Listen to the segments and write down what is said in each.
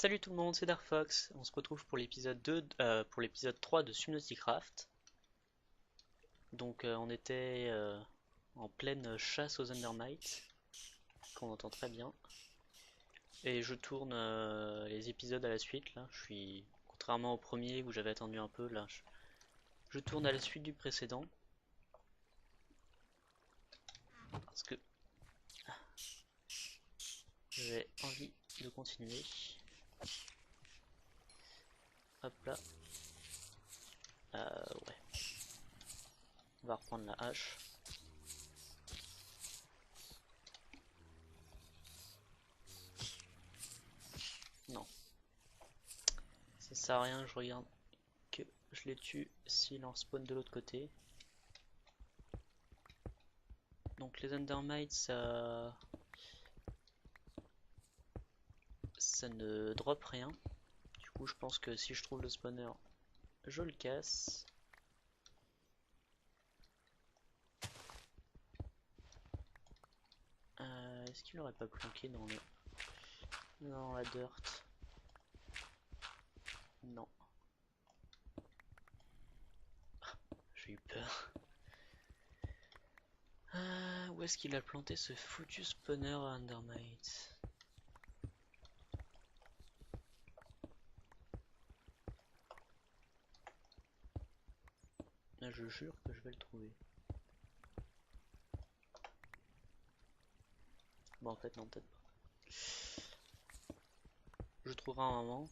Salut tout le monde, c'est DarkFox. On se retrouve pour l'épisode 2, pour l'épisode 3 de Subnauticraft. Donc on était en pleine chasse aux Endermites, qu'on entend très bien. Et je tourne les épisodes à la suite là. Contrairement au premier où j'avais attendu un peu, là je tourne à la suite du précédent. Parce que j'ai envie de continuer. Hop là. Ouais. On va reprendre la hache. Non. Ça sert à rien, je regarde que je les tue s'il en spawn de l'autre côté. Donc les Endermites, ça ne drop rien. Du coup, je pense que si je trouve le spawner, je le casse. Est-ce qu'il aurait pas planqué dans la dirt? Non, j'ai eu peur. Où est-ce qu'il a planté ce foutu spawner à Endermite? Je jure que je vais le trouver. Bon, en fait, non, peut-être pas. Je trouverai un moment.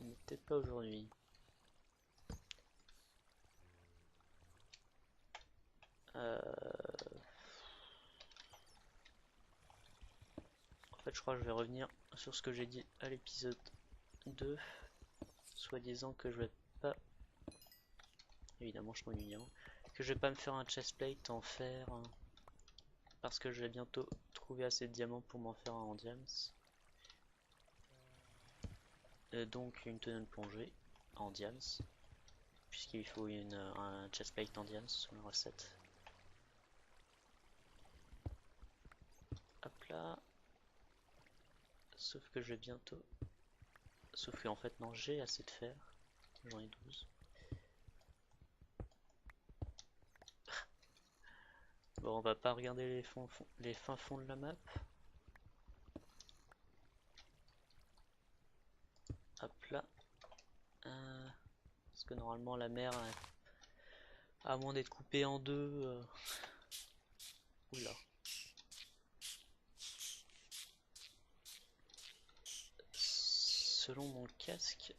Mais peut-être pas aujourd'hui. En fait, je crois que je vais revenir sur ce que j'ai dit à l'épisode 2. Soi-disant que je vais pas... Évidemment, je m'ennuie, hein. Que je vais pas me faire un chestplate en fer. Parce que je vais bientôt trouver assez de diamants pour m'en faire un en diams. Donc une tenue plongée en diams. Puisqu'il faut un chestplate en diams sur la recette. Hop là. Sauf que je vais bientôt... Sauf que en fait non, j'ai assez de fer. J'en ai 12. Bon, on va pas regarder les fins fonds de la map. Hop là. Parce que normalement la mer, à moins d'être coupée en deux... Oula. Selon mon casque...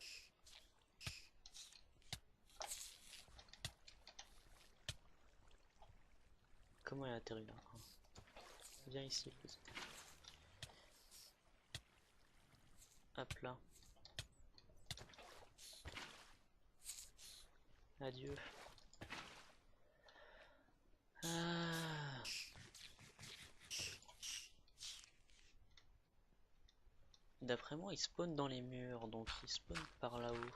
Comment elle a atterri là? Viens ici. Hop là. Adieu. Ah. D'après moi, il spawn dans les murs, donc il spawn par là-haut.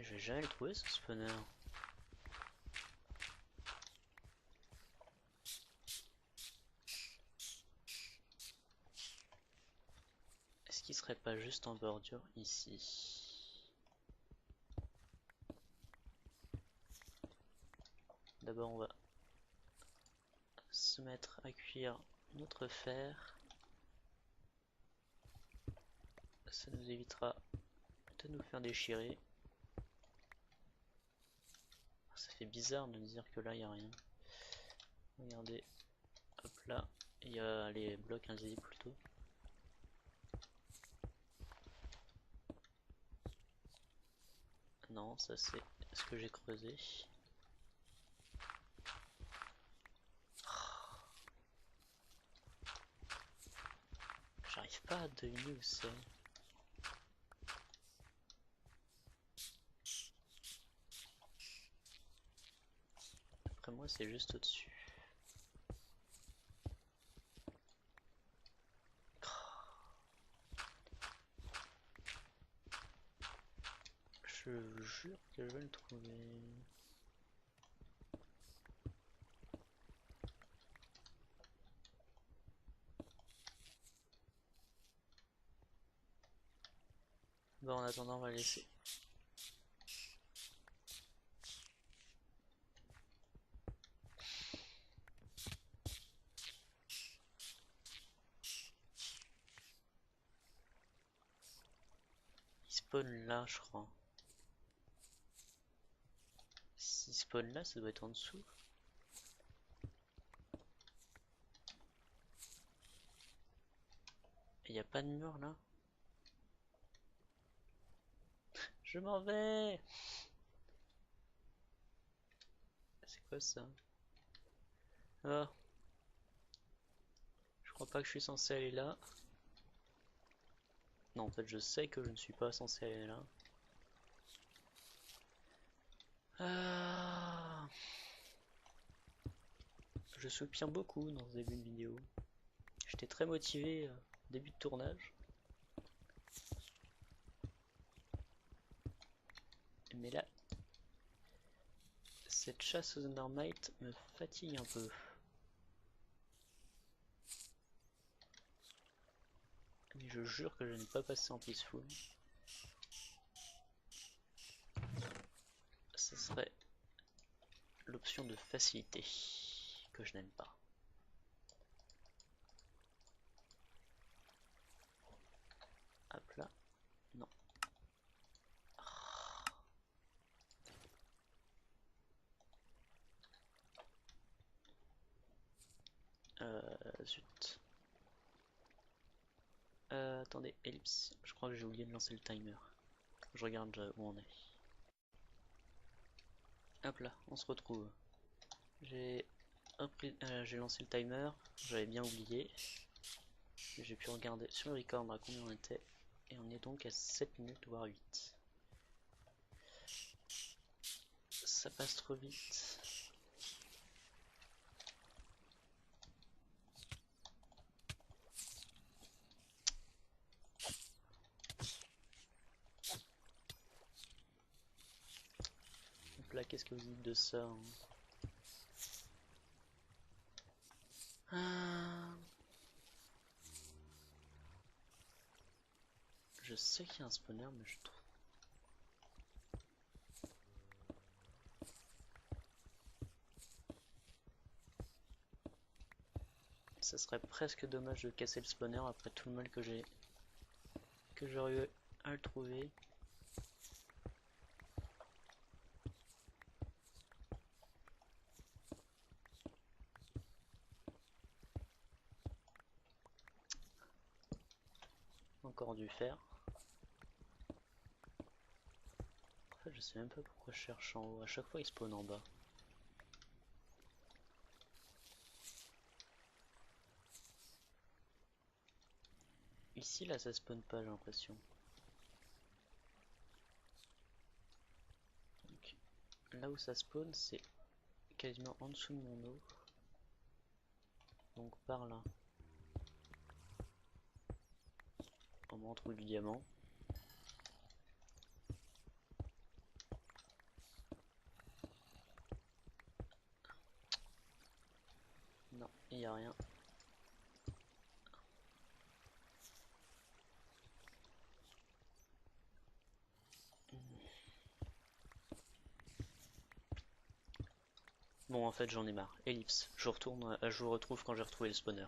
Je vais jamais le trouver ce spawner. Est-ce qu'il serait pas juste en bordure ici? D'abord on va se mettre à cuire notre fer. Ça nous évitera de nous faire déchirer. Ça fait bizarre de dire que là il n'y a rien. Regardez, hop là, il y a les blocs invisibles plutôt. Non, ça c'est ce que j'ai creusé. J'arrive pas à deviner où c'est. Après moi c'est juste au-dessus. Je jure que je vais le trouver. Bon, en attendant, on va laisser. Il spawn là, je crois. S'il spawn là, ça doit être en dessous. Il n'y a pas de mur là. Je m'en vais. C'est quoi ça? Ah, je crois pas que je suis censé aller là. Non, en fait, je sais que je ne suis pas censé aller là. Ah, je soupire beaucoup dans ce début de vidéo. J'étais très motivé début de tournage. Mais là, cette chasse aux Endermites me fatigue un peu. Mais je jure que je n'ai pas passé en peaceful. Ce serait l'option de facilité que je n'aime pas. Hop là. Non. Zut. Attendez, ellipse. Je crois que j'ai oublié de lancer le timer. Je regarde où on est. Hop là, on se retrouve. J'ai lancé le timer, j'avais bien oublié. J'ai pu regarder sur le record à combien on était. Et on est donc à 7 minutes, voire 8. Ça passe trop vite. Donc là, qu'est-ce que vous dites de ça hein? Ah. Je sais qu'il y a un spawner, mais je trouve. Ça serait presque dommage de casser le spawner après tout le mal que j'aurais eu à le trouver. Encore dû faire. En fait, je sais même pas pourquoi je cherche en haut. À chaque fois, il spawn en bas. Ici, là, ça spawn pas, j'ai l'impression. Là où ça spawn, c'est quasiment en dessous de mon eau. Donc par là. On me retrouve du diamant. Non, il n'y a rien. Bon, en fait, j'en ai marre. Ellipse. Je vous retrouve quand j'ai retrouvé le spawner.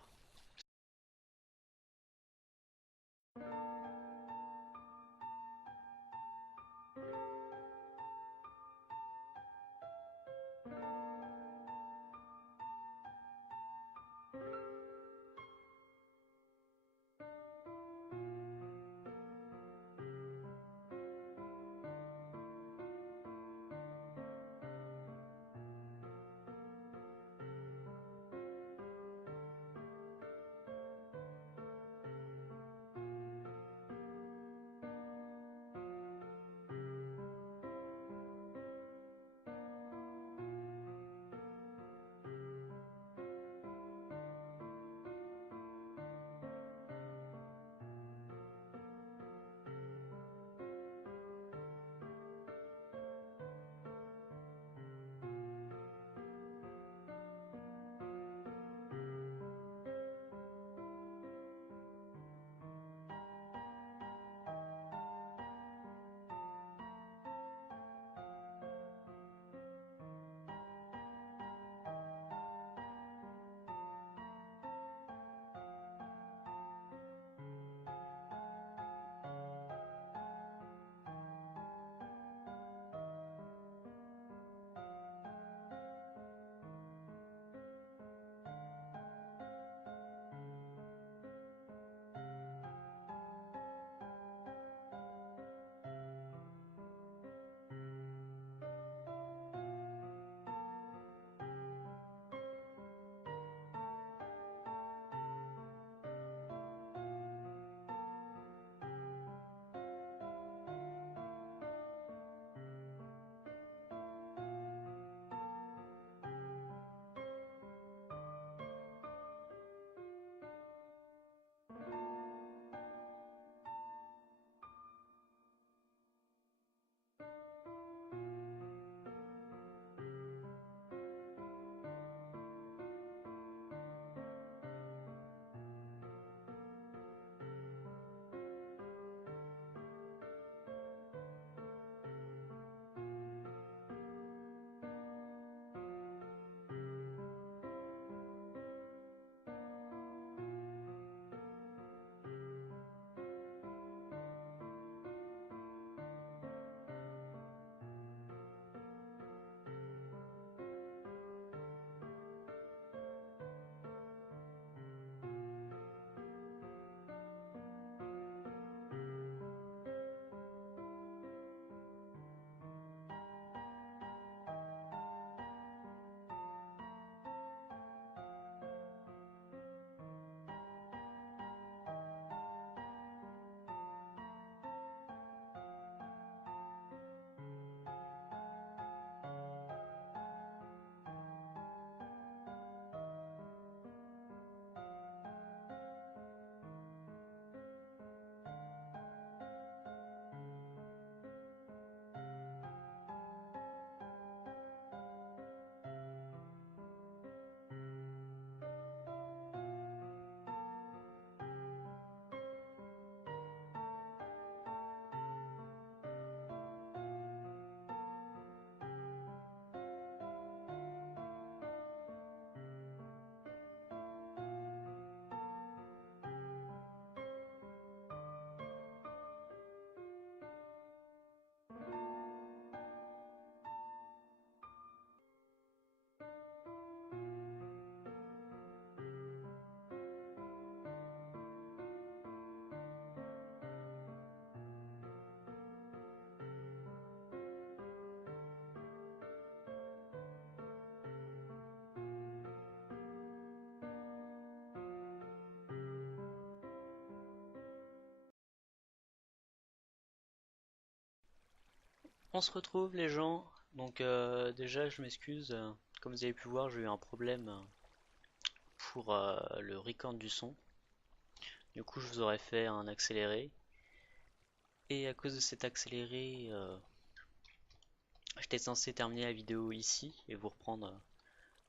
On se retrouve les gens. Donc déjà je m'excuse, comme vous avez pu voir j'ai eu un problème pour le record du son. Du coup je vous aurais fait un accéléré. Et à cause de cet accéléré, j'étais censé terminer la vidéo ici et vous reprendre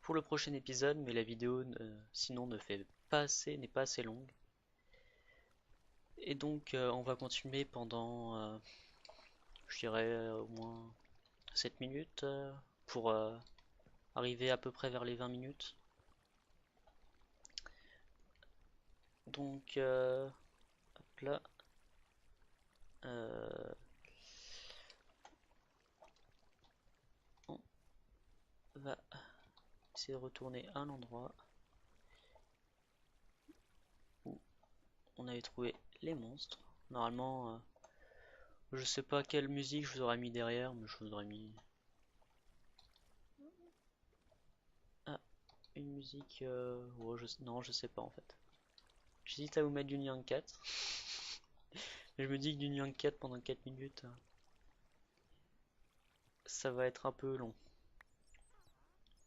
pour le prochain épisode, mais la vidéo sinon ne fait pas assez, n'est pas assez longue. Et donc on va continuer pendant, je dirais au moins 7 minutes pour arriver à peu près vers les 20 minutes. Donc hop là, euh, on va essayer de retourner à l'endroit où on avait trouvé les monstres. Normalement, je sais pas quelle musique je vous aurais mis derrière, mais je vous aurais mis une musique. Oh, non, je sais pas en fait. J'hésite à vous mettre du Nyan 4. Je me dis que du Nyan 4 pendant 4 minutes, ça va être un peu long.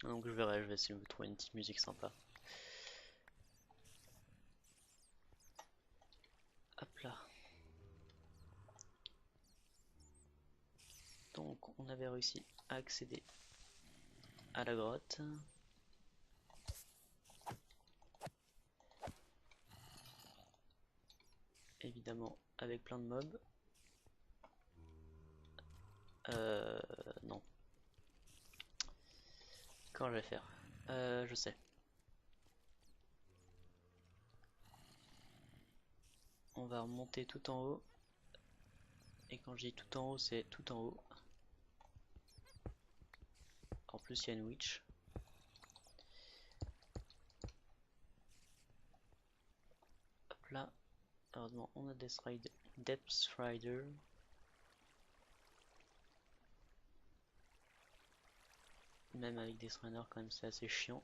Donc je verrai, je vais essayer de vous trouver une petite musique sympa. Hop là. Donc on avait réussi à accéder à la grotte. Évidemment avec plein de mobs. Non. Comment je vais faire? Je sais. On va remonter tout en haut. Et quand je dis tout en haut, c'est tout en haut. En plus, il y a une witch. Hop là. Heureusement, on a Depth Rider. Même avec des Rider, quand même, c'est assez chiant.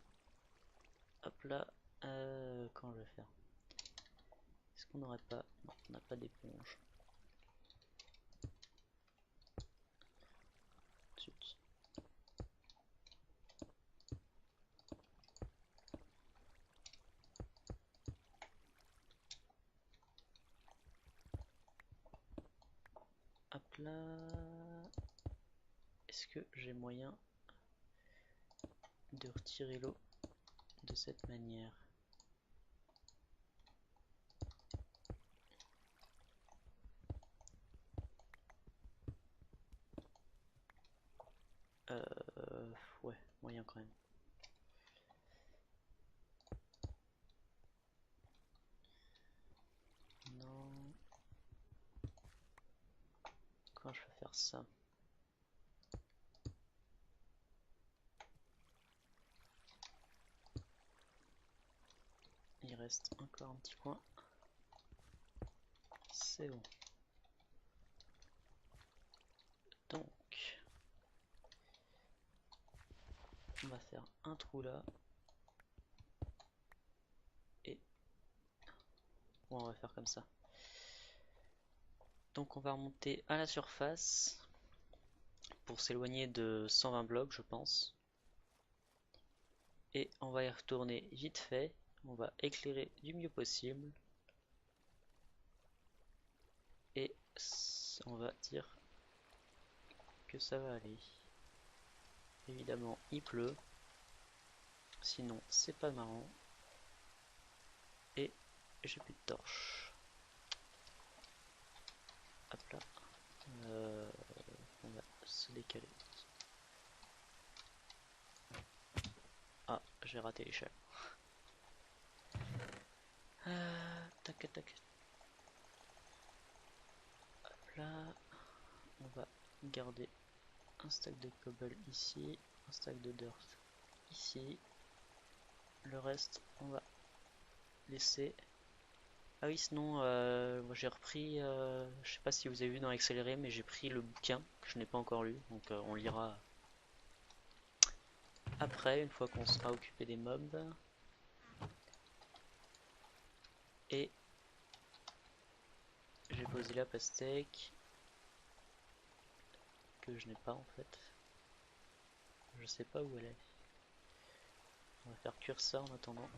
Hop là. Comment je vais faire? Est-ce qu'on n'aurait pas... Non, on n'a pas d'éponge. Zut. Hop là. Est-ce que j'ai moyen de retirer l'eau de cette manière? Ouais, moyen quand même. Non. Comment je peux faire ça? Il reste encore un petit coin. C'est bon. Donc, on va faire un trou là. Et bon, on va faire comme ça. Donc on va remonter à la surface pour s'éloigner de 120 blocs, je pense. Et on va y retourner vite fait. On va éclairer du mieux possible. Et on va dire que ça va aller. Évidemment, il pleut. Sinon, c'est pas marrant. Et j'ai plus de torches. Hop là. On va se décaler. Ah, j'ai raté l'échelle. Tac, tac. Hop là. On va garder un stack de cobble ici, un stack de dirt ici. Le reste, on va laisser. Ah oui, sinon, j'ai repris, je sais pas si vous avez vu dans l'accéléré, mais j'ai pris le bouquin que je n'ai pas encore lu, donc on lira après, une fois qu'on sera occupé des mobs. Et j'ai posé la pastèque que que je n'ai pas en fait. Je sais pas où elle est. On va faire cuire ça en attendant.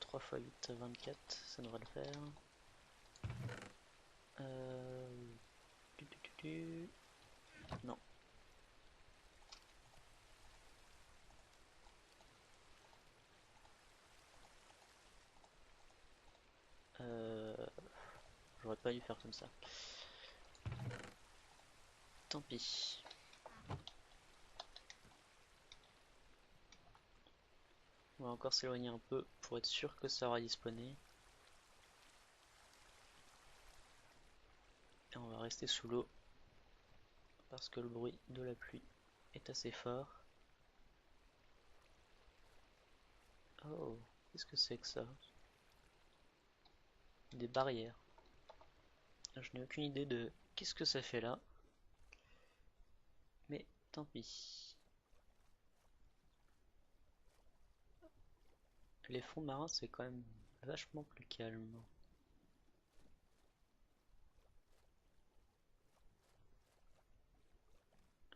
3 x 8, 24, ça devrait le faire. Non. J'aurais pas dû faire comme ça. Tant pis. On va encore s'éloigner un peu pour être sûr que ça aura disparu. Et on va rester sous l'eau parce que le bruit de la pluie est assez fort. Oh, qu'est-ce que c'est que ça? Des barrières. Je n'ai aucune idée de qu'est-ce que ça fait là. Mais tant pis. Les fonds marins c'est quand même vachement plus calme.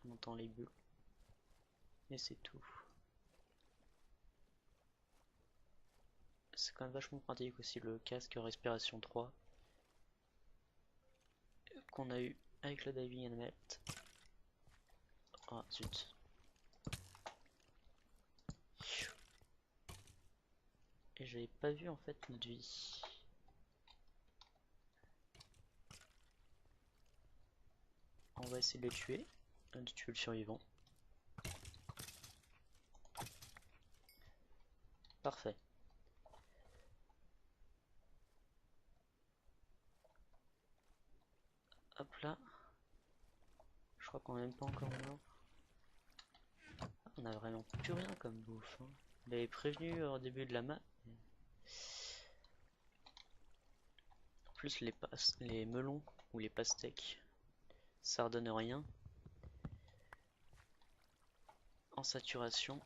On entend les bulles. Mais c'est tout. C'est quand même vachement pratique aussi le casque respiration 3 qu'on a eu avec le Diving Helmet. Ah zut. Et j'avais pas vu en fait notre vie. On va essayer de le tuer le survivant. Parfait. Hop là. Je crois qu'on n'est même pas encore mort. On a vraiment plus rien comme bouffe. Hein. On avait prévenu au début de la map. En plus les melons ou les pastèques, ça redonne rien. En saturation.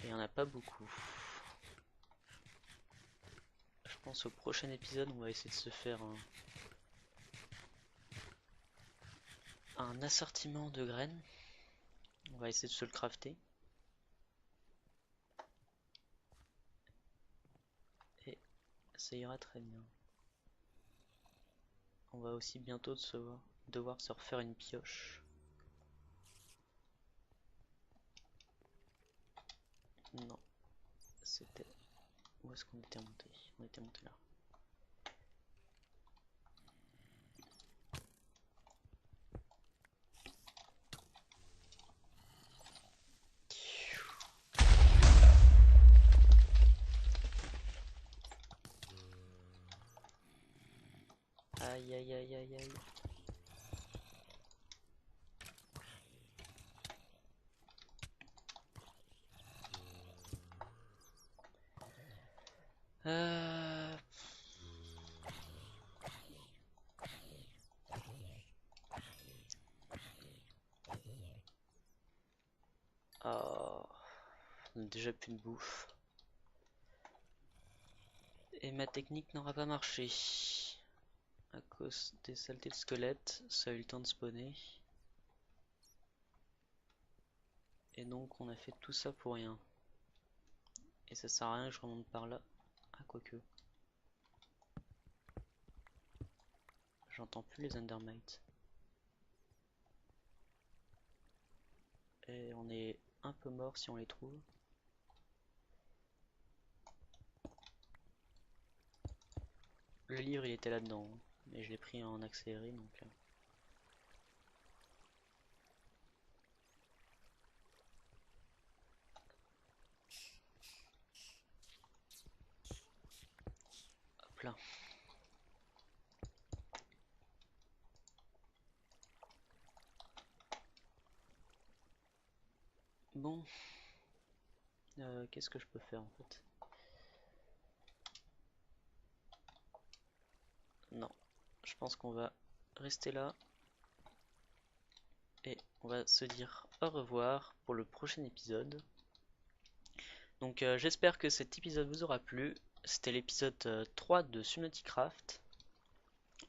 Et il n'y en a pas beaucoup. Je pense au prochain épisode on va essayer de se faire un assortiment de graines. On va essayer de se le crafter. Et ça ira très bien. On va aussi bientôt devoir se refaire une pioche. Non, c'était... Où est-ce qu'on était monté? On était monté là. Aïe aïe aïe aïe aïe. Euh... Oh, on a déjà plus de bouffe. Et ma technique n'aura pas marché. À cause des saletés de squelettes, ça a eu le temps de spawner. Et donc on a fait tout ça pour rien. Et ça sert à rien que je remonte par là. Ah quoique. J'entends plus les Endermites. Et on est un peu mort si on les trouve. Le livre il était là-dedans. Hein. Mais je l'ai pris en accéléré donc... Hop là. Bon. Qu'est-ce que je peux faire en fait? Non. Je pense qu'on va rester là. Et on va se dire au revoir pour le prochain épisode. Donc j'espère que cet épisode vous aura plu. C'était l'épisode 3 de Subnauticraft.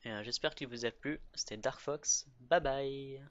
Et j'espère qu'il vous a plu. C'était Dark Fox. Bye bye.